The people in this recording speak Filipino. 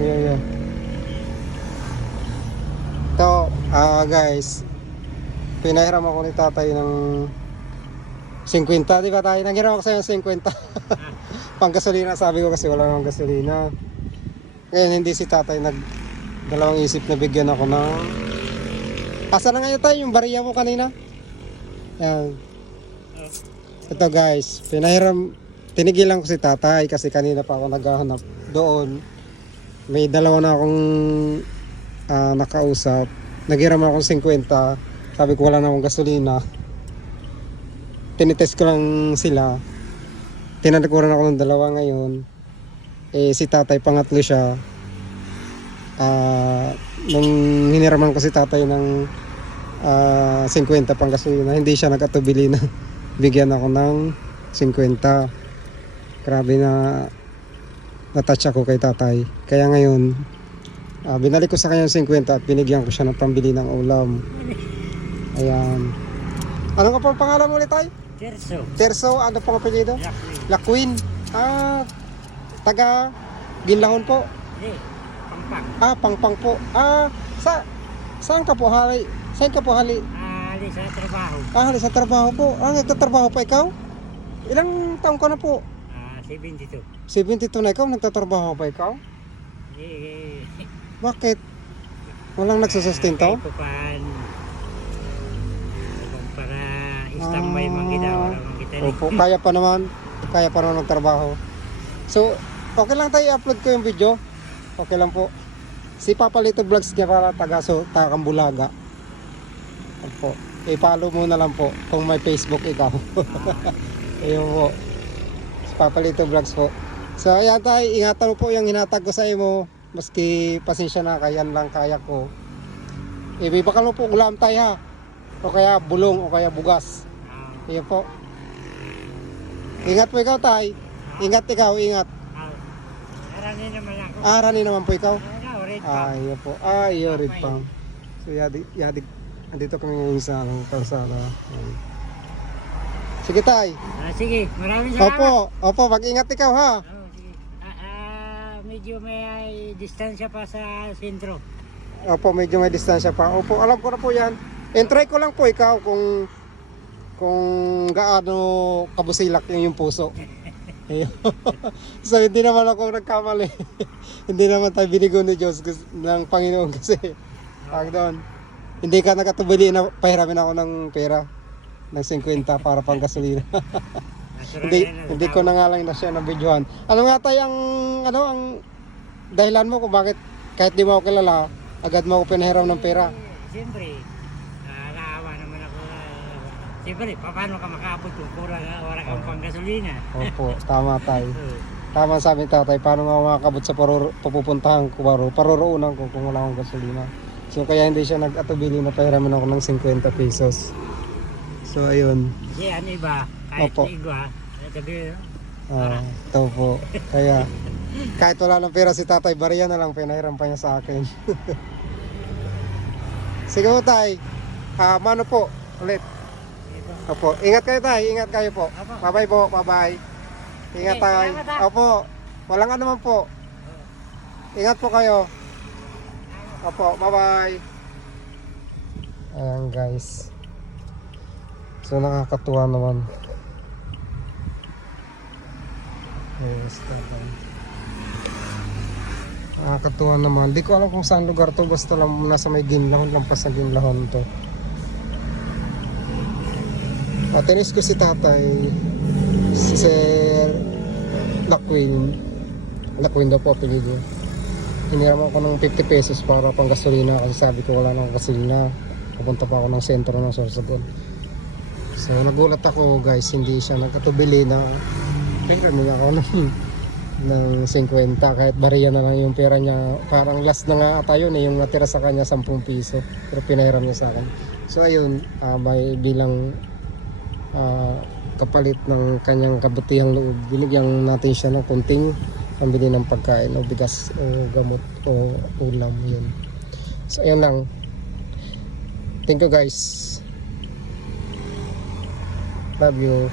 Ayan, ayan. Ito, ah guys, pinahiram ako ni tatay ng 50, di ba tayo? Nanghiram ako sa'yo ng 50. Pang gasolina, sabi ko kasi wala nang gasolina. Ngayon, hindi si tatay nag dalawang isip na bigyan ako ng... Asa na ngayon tayo yung bariya mo kanina? Yan. Ito guys, pinahiram, tinigilan ko si tatay kasi kanina pa ako naghahanap doon. May dalawa na akong ah, nakausap. Naghiram ako ng 50. Sabi ko wala na akong gasolina. Tinitest ko lang sila. Tinadikuran ako ng dalawa ngayon. Eh si tatay pangatlo siya. Ah, nung hiniraman ko si tatay ng ah, 50 pang gasolina, hindi siya nagkatubili na bigyan ako ng 50. Grabe na natouch ako kay tatay. Kaya ngayon, ah, binalik ko sa kanya yung 50 at binigyan ko siya ng pambili ng ulam. Ayan. Ano ka pang pangalan mo ulit tay? Terso. Terso, ano pang apelyido? Lakwi. La Queen. Ah, taga Ginlahon po. Hindi. Pangpang. Ah, Pangpang po. Ah, sa saan ka po hali? Saan ka po hali? Ali sa trabaho. Ah, hali sa trabaho po. Ah, nagtatrabaho pa ikaw? Ilang taong ka na po? Ah, 72. 72 na ikaw, nagtatrabaho pa ikaw? Eh, Bakit? Walang nagsusustento? Kahit pa pan. Para istambay Ah. man kita. Wala man kita. Opo, kaya pa naman. Kaya pa naman magtrabaho. So, okay lang tayo i-upload ko yung video. Okay lang po. Si Papa Lito Vlogs niya para taga so, taga Bulaga. Opo. I-follow mo na lang po kung may Facebook ikaw. Ayun po. Si Papa Lito Vlogs po. So, ayan tayo. Ingatan mo po yung hinatag ko sa imo. Maski pasensya na, kayan lang kaya ko. Ibibakal mo po ulam tayo ha. O kaya bulong o kaya bugas. Ah, Ayun po. Ingat po ikaw, tay. Ingat ikaw, ingat. ah, Arani naman ako. Arani naman po ikaw. Pa. Ah, iya po. Ah, iya, red pang. So, yadi, yadi, andito kami ngayon sa ano, kalsada. Ayan. Sige, tay. Ah, sige, maraming salamat. Opo, opo, mag-ingat ikaw, ha. Oh, sige. Ah, ah, medyo may distansya pa sa sentro. Opo, medyo may distansya pa. Opo, alam ko na po yan. Entry ko lang po ikaw kung kung gaano kabusilak yung, yung puso. So hindi naman ako nagkamali. hindi naman tayo binigo ni Diyos ng Panginoon kasi tawag doon. Hindi ka nakatubili na pahiramin ako ng pera ng 50 para pang gasolina. Hindi hindi ko na nga lang na siya ng videohan. Ano nga tayo ang ano ang dahilan mo kung bakit kahit di mo ako kilala, agad mo ako pinahiram ng pera. Siyempre, ah, naawa naman ako. ah, Siyempre, pa- paano ka makaabot kung kurang wala kang panggasolina? Opo, tama tayo. Tama sa amin tatay, paano nga makakabot sa paruro, papupuntahan ko, paro, paroroonan ko kung wala akong gasolina. So kaya hindi siya nag-atubili na pahiramin ako ng 50 pesos. So ayun, Kasi ano iba, kahit Opo. iba, sabi, ah ito po. Kaya kahit wala ng pera si tatay, bariya na lang pinahiram pa niya sa akin. Sige po tay, ah mano po, ulit. Opo, ingat kayo tay, ingat kayo po. Opo. Bye-bye po, bye-bye. Ingat Okay, tay. salamat, ah. Opo, walang ano naman po. Ingat po kayo. Opo, bye-bye. Ayan guys. So nakakatuwa naman. Yes, tatay. Nakakatuwa naman. Di ko alam kung saan lugar to. Basta lang nasa may ginlahon. Lampas na ginlahon to. Atinis ko si tatay. Si Sir Laquin. Laquin daw po apelido. Hiniram ako ng 50 pesos para pang gasolina kasi sabi ko wala nang gasolina. Pupunta pa ako ng sentro ng Sorsogon. So nagulat ako guys, hindi siya nagkatubili na Tingnan mo ako ng, ng 50 kahit bariya na lang yung pera niya. Parang last na nga ata yun eh, yung natira sa kanya 10 piso. Pero pinahiram niya sa akin. So ayun, ah, by bilang ah, kapalit ng kanyang kabutihang loob, binigyan natin siya ng kunting pambili ng pagkain o bigas o gamot o ulam yun. So ayun lang. Thank you guys. Love you.